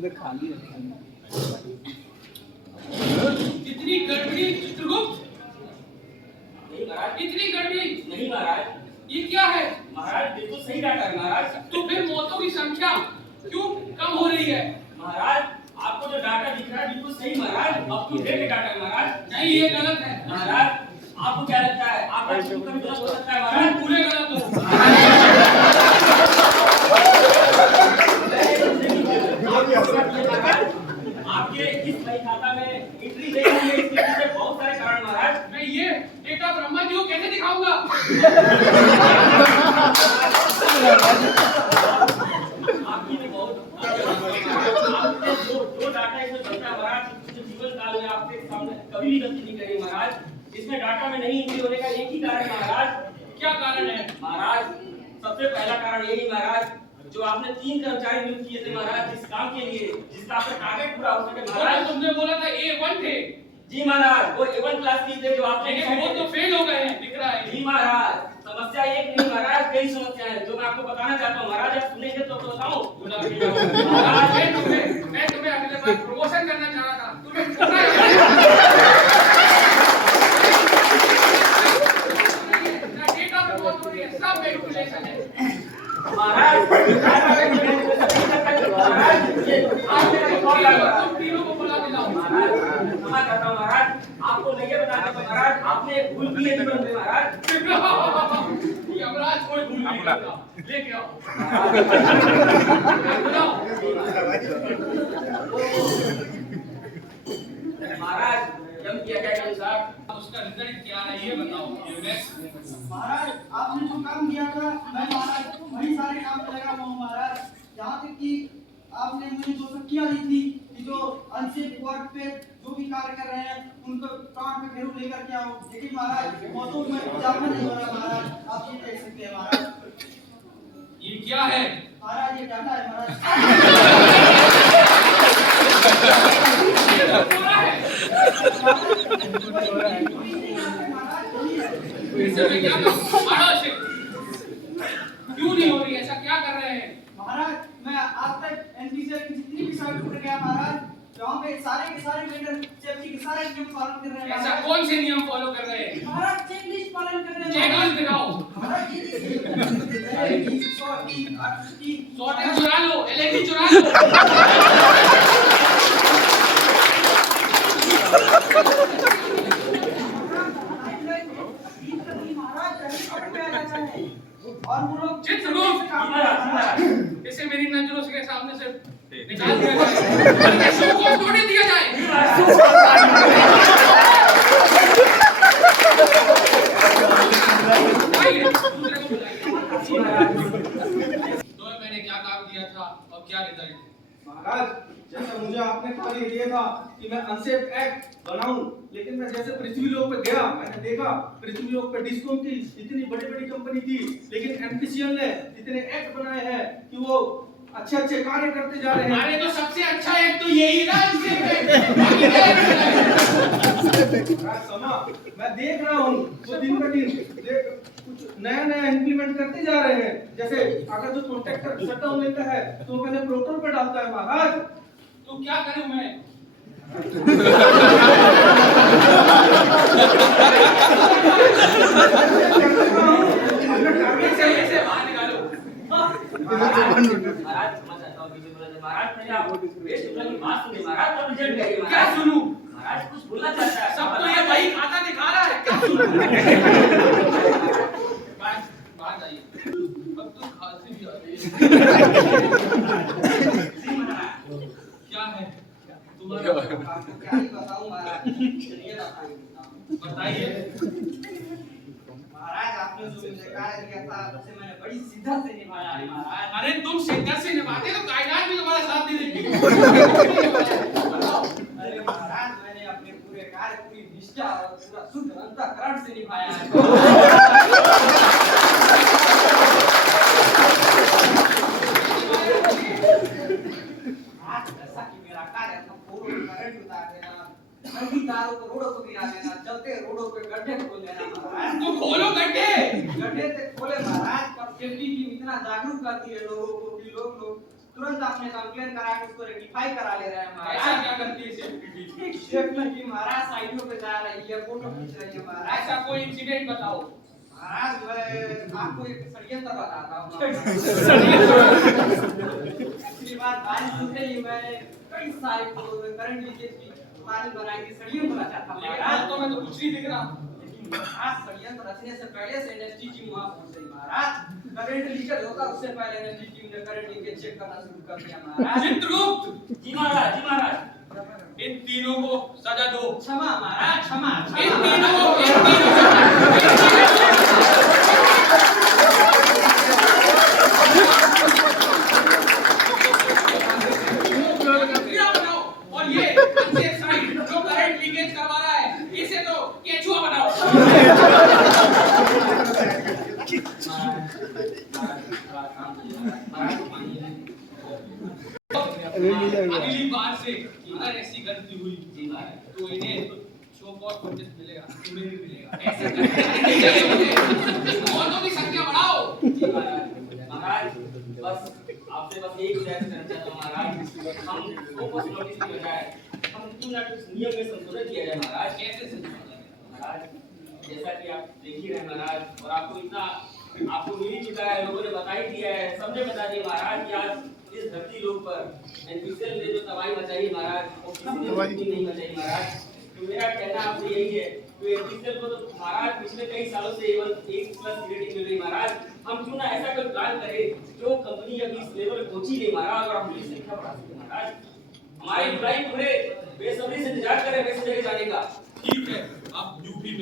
इधर खाली है। इतनी गड़बड़ी चित्रगुप्त, नहीं महाराज, इतनी गड़बड़ी नहीं महाराज, ये क्या है? महाराज बिल्कुल सही डाटा है महाराज। तो फिर मौतों की संख्या क्यों कम हो रही है? महाराज आपको जो डाटा दिख रहा है बिल्कुल सही महाराज, अप टू डेट डाटा है महाराज। नहीं, ये गलत है महाराज आपको क्या लगता है, आपका कभी कभी गलत हो सकता है महाराज? पूरे गलत हो। आपके इस बही खाता में एंट्री नहीं हुई है, इसके पीछे बहुत सारे कारण महाराज। मैं ये डेटा ब्रह्मा जी को कैसे दिखाऊंगा? आपकी भी बहुत आपने जो डाटा इसमें चलता है महाराज, जीवन काल में आपके सामने कभी भी गलती नहीं करी महाराज। इसमें डाटा में नहीं एंट्री होने का एक ही कारण है महाराज। क्या कारण है? महाराज सबसे पहला कारण यही महाराज, जो आपने 3 कर्मचारी नियुक्त किए थे महाराज जिस काम के लिए, जिसका आपका टारगेट पूरा हो सके महाराज। तुमने बोला था A1 थे। जी महाराज, वो A1 क्लास की थे जो आपने, लेकिन वो तो फेल हो गए हैं, दिख रहा है। जी महाराज, समस्या एक नहीं महाराज, कई समस्याएं हैं जो मैं आपको बताना चाहता हूँ महाराज। आप सुनेंगे तो बताऊं महाराज मैं तुम्हें अगले बार प्रमोशन करना चाह रहा था, तुम्हें छोड़ा है। ना डेटा पे बहुत हो रही है, सब मैनिपुलेशन है। महाराज तुम तीनों को बुला के लाओ। महाराज क्षमा चाहता हूं महाराज, आपको नहीं बताना तो महाराज आपने एक भूल की है जीवन में महाराज। यमराज कोई भूल नहीं करता, लेके आओ। बुलाओ। महाराज यम किया क्या करें साहब, उसका रिजल्ट क्या है ये बताओ। महाराज आपने जो काम किया था मैं महाराज वही सारे काम पे लगा हुआ हूँ महाराज। यहाँ तक कि आपने मुझे जो शक्तियाँ दी थी कि जो अनसेफ वर्क पे जो भी कार्य कर रहे हैं उनको काम पे घेरू लेकर के आओ, लेकिन महाराज मौतों में इजाफा नहीं हो रहा महाराज। आप ये देख सकते हैं महाराज। ये क्या है? महाराज ये डाटा है महाराज। क्यों नहीं हो रही? ऐसा क्या कर रहे हैं? महाराज मैं आज तक एनपीसीएल की जितनी भी साइट पर गया महाराज, वहाँ पे सारे के सारे वेंडर सेफ्टी के सारे नियम पालन कर रहे हैं। ऐसा कौन से नियम फॉलो कर रहे हैं? महाराज चेकलिस्ट पालन कर रहे हैं। चेकलिस्ट दिखाओ। महाराज ये शॉर्टेज चुरा लो, एलईडी चुरा लो। और वो लोग चित्रगुप्त, इसे मेरी नजरों के सामने से निकाल दिया जाए, शो को छोड़ दिया जाए। तो मैंने क्या काम किया था और क्या रिजल्ट? महाराज जैसा मुझे आपने कार्य दिया था कि मैं अनसेफ एक्ट बनाऊं, लेकिन मैं जैसे पृथ्वी लोक पे गया, मैंने देखा पृथ्वी लोक पे डिस्कॉम की इतनी बड़ी बड़ी कंपनी थी, लेकिन एनपीसीएल ने इतने एक्ट बनाए हैं कि वो अच्छे अच्छे कार्य करते जा रहे हैं। अरे तो सबसे अच्छा एक तो यही ना, समा मैं देख रहा हूँ वो दिन ब दिन कुछ नया नया इंप्लीमेंट करते जा रहे हैं। जैसे अगर जो कॉन्ट्रैक्टर शटडाउन लेता है तो पहले पोर्टल पे डालता है महाराज। तो क्या करूं मैं? ऐसे बाहर निकालो। महाराज क्षमा चाहता हूं, महाराज पहले आप बेस्ट की बात सुनिए महाराज, तब रिजल्ट करिए क्या महाराज। सुनूं? महाराज कुछ बोलना चाहता है सबको ये वही खाता दिखा रहा है, क्या सुनूं? बाहर जाइए, अब तो खांसी भी आ रही है। क्या है तुम्हारा? आपको क्या ही बताऊं महाराज, चलिए बताइए। महाराज आपने जो मुझे कार्य दिया था उसे मैंने बड़ी शिद्दत से निभाया है महाराज। अरे तुम शिद्दत से निभाते तो कायनात भी तुम्हारा साथ दे देगी। अरे महाराज मैंने अपने पूरे कार्य पूरी निष्ठा और पूरा शुद्ध अंतःकरण से निभाया है। आज जैसा कि मेरा कार्य था पूर्ण करंट उतार देना, नदी तारों को रोडों को गिरा देना, चलते रोडों पे गड्ढे खोल देना महाराज। तो खोलो गड्ढे। गड्ढे से खोले महाराज, पर सेफ्टी की इतना जागरूक करती है लोगों को कि लोग तुरंत आपने कंप्लेन करा के उसको रेक्टिफाई करा ले रहे हैं ऐसा महाराज। क्या करती है सेफ्टी? एक शेफ लड़की महाराज साइडों पे जा रही है, फोटो खींच रही है महाराज। ऐसा कोई इंसिडेंट बताओ। महाराज मैं आपको एक षड्यंत्र बताता हूँ। पिछली बार बारिश होते ही मैं कई सारे करंट लीकेज की प्लानिंग बनाई थी, षड्यंत्र रचा था लेकिन महाराज। आज तो मैं तो कुछ नहीं दिख रहा। लेकिन महाराज षड्यंत्र रचने से पहले से एनएसडी टीम वहां पहुंच गई महाराज। करंट लीकेज होगा उससे पहले एनएसडी टीम ने करंट लीकेज चेक करना शुरू कर दिया महाराज। चित्रगुप्त, जी महाराज, जी महाराज। इन तीनों को सजा दो। क्षमा महाराज, क्षमा इन क्षमा। तीनों को कीड़ा बनाओ और ये अनसेफ साइड जो करंट लीकेज करवा रहा है इसे तो केचुआ बनाओ। अगली बार से अगर ऐसी गलती हुई तो इन्हें शो कॉस्ट नोटिस मिलेगा, तुम्हें भी मिलेगा। ऐसे करके और तो भी संख्या बढ़ाओ। जी महाराज, बस आपसे बस एक गुजारिश करना चाहता हूं महाराज, हम फोकस नोटिस की बजाय हम क्यों ना कुछ नियम में संशोधन किया जाए महाराज। कैसे संभव? महाराज, जैसा कि आप देख ही रहे हैं महाराज, और आपको इतना आपको मिल ही चुका है, लोगों ने बता ही दिया है, सबने बता दिया महाराज कि आज इस धरती लोक पर एनपीसीएल ने जो तबाही मचाई है महाराज, वो किसी ने उतनी नहीं मचाई महाराज। तो मेरा कहना आपसे यही है कि एनपीसीएल को तो महाराज पिछले कई सालों से A+ रेटिंग मिल रही महाराज। हम क्यों ना ऐसा कोई प्लान करें जो कंपनी अभी इस लेवल पे पहुंची नहीं महाराज, और हम इसकी संख्या बढ़ा सकें महाराज। हमारे एम्प्लॉई पूरे बेसब्री से इंतजार कर रहे हैं वैसे जगह जाने का। ठीक है, अब यूपी में